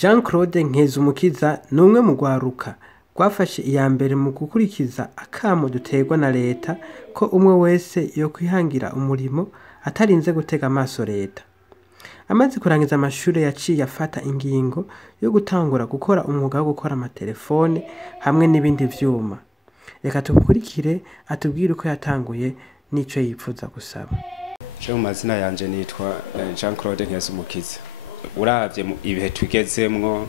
Jean Claude Nkezumukiza numwe mu gwaruka gwafashe iyambere mu gukurikiza akamo duterwa na leta ko umwe wese yo kwihangira umurimo atarinze gutega amaso leta. Amaze kurangiza amashure yaciye afata ingingo yo gutangura gukora umwuga wo gukora amatelephone hamwe n'ibindi vyuma. Reka tukurikire atubwire uko yatanguye n'ico yipfuza gusaba. Je mu mazina yanje nitwa Jean Claude Nkezumukiza. Uravye ibihe tugezemwo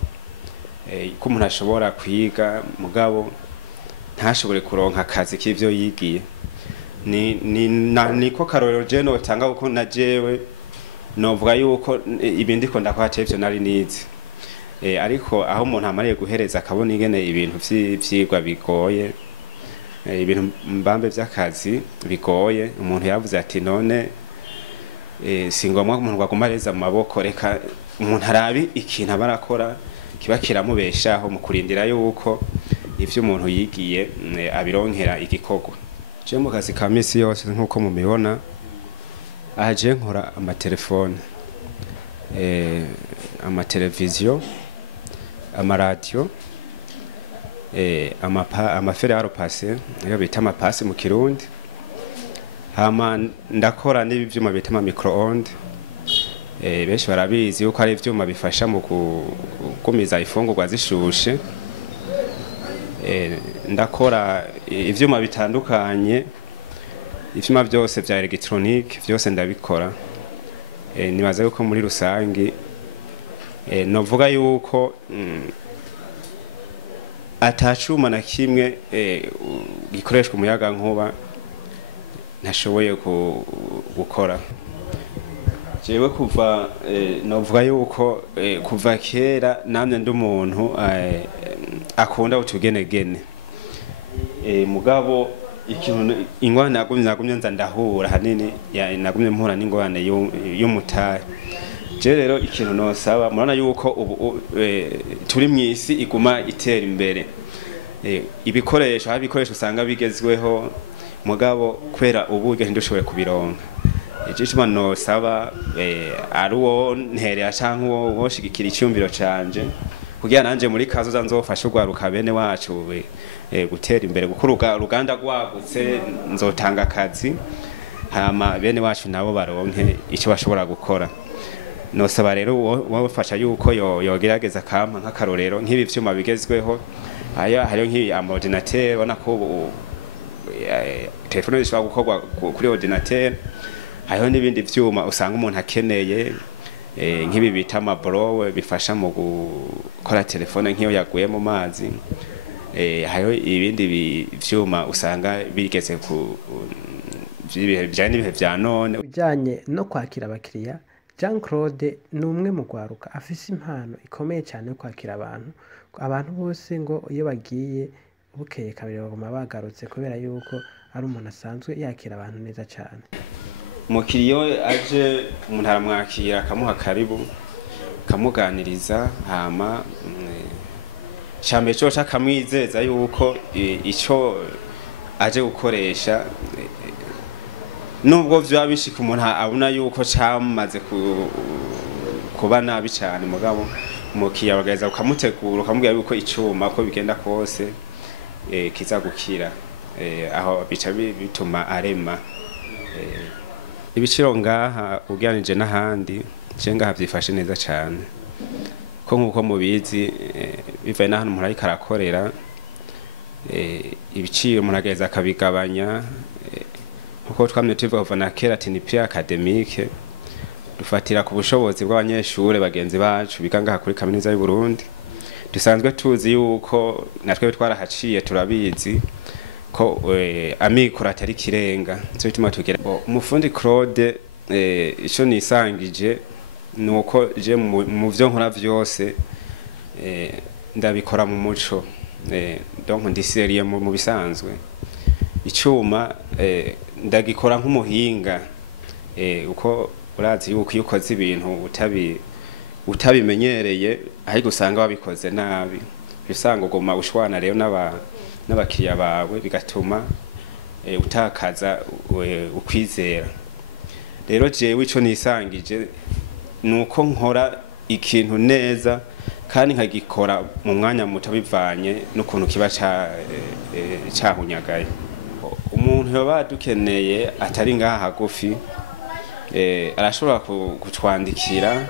ko umuntu ashobora kwiga mugabo ntashobore kuronka akazi k'ivyo yigiye niko karorero je notanga uko najewe novuga yuko ibindi ko ndakwaje ivyo nari nizi ariko aho umuntu amariye guhereza akabona ingene ibintu vy'ivyigwa bigoye ibintu mbambe vy'akazi bigoye umuntu yavuze ati none singomwa umuntu gwagumareza mu maboko reka umuntu arabi ikintu abarakora kiba kiramubeshaho mu kurindira yuko ivyo umuntu yigiye abironkera igikorwa. Je mu kazi ka misi yose nkuko mubibona aje nkora amatelephone amateleviziyo amaradio amafere aropase yo bita amapasi mu Kirundi hama ndakora n'ivyuma bita ama micro-ondes benshi barabizi yuko ari ivyuma bifasha mu gukumiza ifungurwa zishushe ndakora ivyuma bitandukanye ivyuma byose vya electronique byose ndabikora nibaza yuko muri rusangi novuga yuko atacuma na kimwe gikoreshwa umuyaga nkuba ntashoboye gukora. Jewe kuva novuga yuko kuva kera namwe ndi umuntu akunda utugenegene mugabo ikintu ingwana nagumye nza ndahura hanini nagumye mpura n'ingwane y'umutahe. Je rero ikintu nosaba murana yuko ubu turi mwisi iguma itera imbere ibikoresho usanga bigezweho mugabo kwera uburyo ntidushobore kubironka. Icyo nosaba ari uwo nterera canke uwo woshigikira icyumviro canje kugira nanje muri kazo nzofasha ugwaruka bene wacu gutera imbere gukora uruganda rwagutse nzotanga akazi hama bene wacu nabo baronke icyo bashobora gukora. Nosaba rero wafasha yuko yogerageza kampa nk'akarorero nk'ibi vyuma bigezweho hariyo nk'ibi amordinateur ubona ko telefone zishobora gukorwa kuri ordinateur hariho n'ibindi vyuma usanga umuntu akeneye nk'ibi bita amabrowe bifasha mu gukora telefone nk'iyo yaguye mu mazi hariho ibindi vyuma usanga bigeze ku bijanye n'ibihe vya none. Bijanye no kwakira abakiriya Jean Claude numwe mu gwaruka afise impano ikomeye cyane yo kwakira abantu bose ngo iyo bagiye bukeye kabiri bagoma bagarutse kubera yuko ari umuntu asanzwe yakira abantu neza cyane. Mukiriyo aje umuntu aramwakira akamuha karibu kamuganiriza hama cyambe cyo akamwizeza yuko ico aje gukoresha nubwo vyabishika umuntu abona yuko cyamaze kuba nabi cyane mugabo mukiya bageza ukamutegura ukamubwira yuko icuma ko bigenda kose kizagukira aho bica bituma arema ibiciro ngaha uganije n'ahandi cenga havyifashe neza cyane ko nkuko mubizi bivaye n'ahantu umuntu ariko arakorera ibiciro umuntu ageza akabigabanya kuko twamye tuvuga na kera ati ni prix académique dufatira ku bushobozi bw'abanyeshure bagenzi bacu biga ngaha kuri kaminuza y'u Burundi dusanzwe tuzi yuko natwe twarahaciye turabizi ko amikoro atari kirenga cyo bituma tugira umufundi Claude ico nisangije nuko je mu vyo nkora vyose ndabikora mu muco donc ndi serieux mu bisanzwe icuma ndagikora nk'umuhinga uko urazi yuko iyo ukoze ibintu utabimenyereye ahiko usanga wabikoze nabi bisanga ugoma ushwana rero n'abakiriya bawe bigatuma utakaza ukwizera. Rero jewe ico nisangije nuko nkora ikintu neza kandi nkagikora mu mwanya muto bivanye n'ukuntu kiba cahunyagaye. Umuntu yoba dukeneye atari ngaha hagufi arashobora kutwandikira,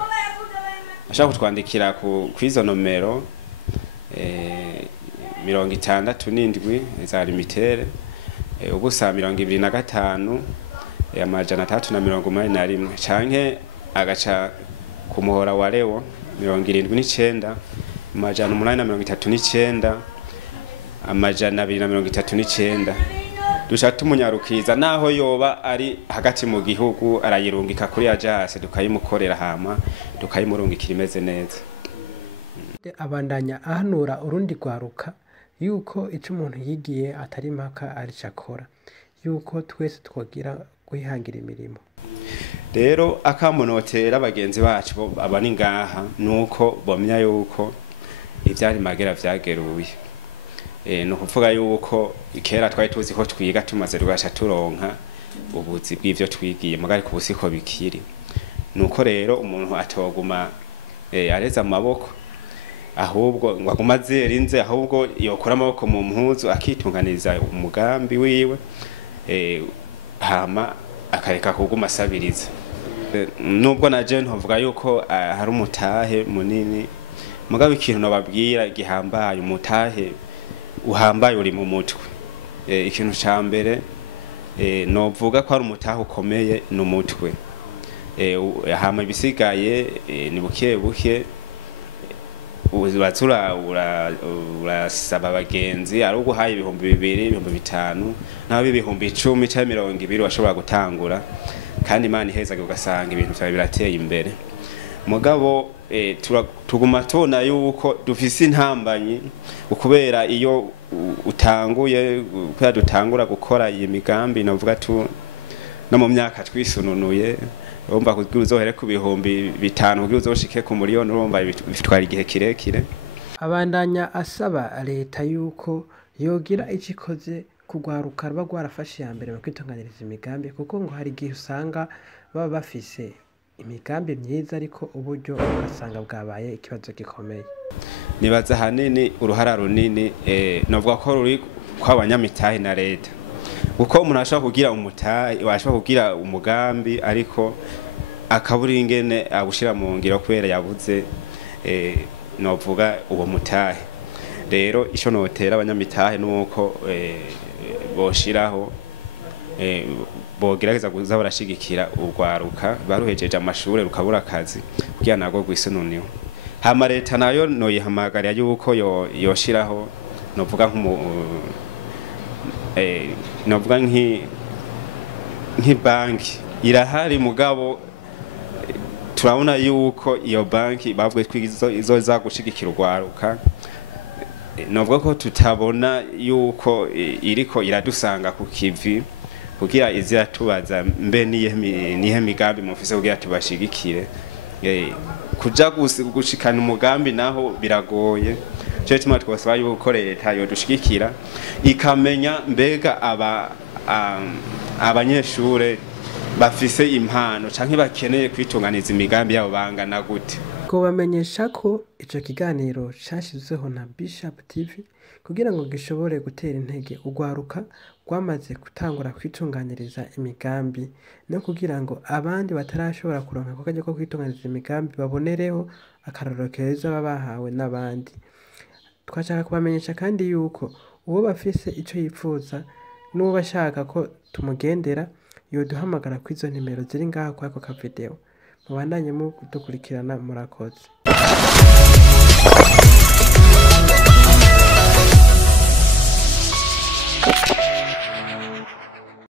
ashaka kutwandikira kwizo nomero 67 za limitere ubusa 25 amajana 381 canke agaca ku muhora wa Lewo 79 amajana 839 amajana 239 dusha tumunyarukiza naho yoba ari hagati mu gihugu arayirungika kuri agence tukayimukorera hama tukayimurungikira imeze neza. Abandanya ahanura urundi gwaruka yuko ico umuntu yigiye atari mpaka ari cakora, yuko twese twogira kwihangira imirimo. Rero akamunotera bagenzi bacu abani ngaha nuko bomya yuko ivyari magera vyageruye. No kuvuga yuko ikera twari tuzi ko twiga tumaze rugasha turonka ubuzi bw'ivyo twigiye mugari ku busiko bikiri. Nuko rero umuntu atoguma areza amaboko ahubwo ngo agumaze rinze ahubwo yokora amaboko mu mpuzu akitunganiza umugambi wiwe hama akareka kuguma asabiriza. Nubwo naje ntovuga yuko hari umutahe munini mugabo ikintu nababwira gihambaye umutahe uhambaye uri mu mutwe. Ikintu ca mbere novuga ko ari umutahe ukomeye n'umutwe. Hama bisigaye ni buke buke ubatura urasaba abagenzi ari uguhaye 2000 2005 naho 1010 cyangwa 20 washobora gutangura kandi Imana iheza ugasanga ibintu byawe birateye imbere. Mugabo tuguma tona yuko dufise intambanyi ukubera iyo utanguye kwera dutangura gukora iyi migambi navuga tu no mu myaka twisununuye urumva kugira uzohere ku 5,000 kugira uzoshike ku miliyoni urumva bitwara igihe kirekire. Abandanya asaba leta yuko yogira icikoze kugwaruka rwarafashe ya mbere mu kwitunganiriza imigambi, kuko ngo hari igihe usanga baba bafise imigambi myiza ariko uburyo ugasanga bwabaye ikibazo gikomeye. Nibaza hanini uruhara runini novuga ko ruri kw'abanyamitahe na leta, uko umuntu ashaka kugira umutahe washaka kugira umugambi ariko akabura ingene abushira mu ngiro kubera yabuze novuga uwo mutahe. Rero ico notera abanyamitahe nuko boshiraho bogerageza kuza barashigikira urwaruka baruhejeje amashure rukabura akazi kugira nago gwisununiwe. Hama leta nayo noyihamagarira yuko yoshiraho novuga novuga banki irahari mugabo turabona yuko iyo banki bavuye izoza gushigikira urwaruka. Novuga ko tutabona yuko iriko iradusanga ku kivi kugira izira tubaza mbe nihe migambi mufise kugira tubashigikire. Kuja gushikana umugambi naho biragoye. Cyo tuma twasaba yuko leta yo dushigikira ikamenya mbega abanyeshure bafise impano canke bakeneye kwitunganiza imigambi yabo bangana gute. Ko bamenyesha ko ico kiganiro cyashizeho na Bishop TV kugira ngo gishobore gutera intege ugwaruka gwamaze gutangura kwitunganiriza imigambi no kugira ngo abandi batarashobora kuronka ko kaje ko kwitunganiriza imigambi babonereho akarorero keza babahawe n'abandi. Twashaka kubamenyesha kandi yuko uwo bafise ico yipfuza n'uwo bashaka ko tumugendera yoduhamagara kwizo nimero ziri ngaha kwa ka video. Mubandanye mu dukurikirana murakoze.